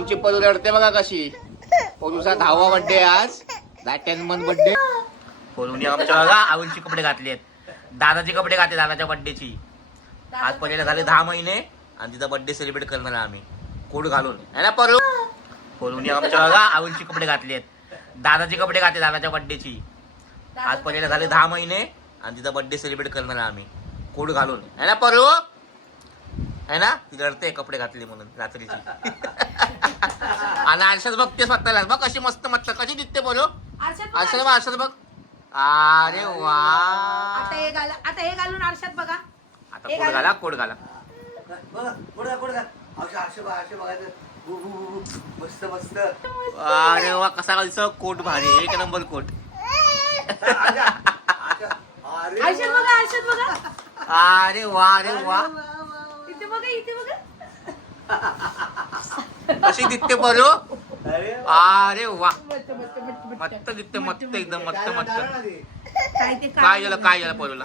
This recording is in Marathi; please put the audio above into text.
तुमची परू रडते बघा कशी. परूचा 10वा बर्थडे आज. दॅटॅनमन बर्थडे. परूने आमच्या बघा आवडीचे कपडे घातले आहेत. दादाचे कपडे घातले दादाच्या बर्थडेची. आज परीला झाले 10 महिने आणि तिचा बर्थडे सेलिब्रेट करणार आम्ही कोट घालून है ना परू. परूने आमच्या बघा आवडीचे कपडे घातले आहेत. दादाचे कपडे घातले दादाच्या बर्थडेची. आज परीला झाले 10 महिने आणि तिचा बर्थडे सेलिब्रेट करणार आम्ही कोट घालून है ना परू. है ना ती रडते कपडे घातले म्हणून रात्रीची. आणि आरशात बघते स्वतःला बघ कशी मस्त मस्त कशी दिसते बोलो. आरशात बघ. अरे वा. आता हे घालून आरशात बघा. आता कोट घाला. मस्त मस्त. अरे वा कसा दिसतो कोट भारी. एक नंबर कोट. आरशात बघा. अरे वा इथे बघा. कशी दिसते बोलो. अरे वा मस्त दिसते मस्त एकदम मस्त. काय काय झालं परूला.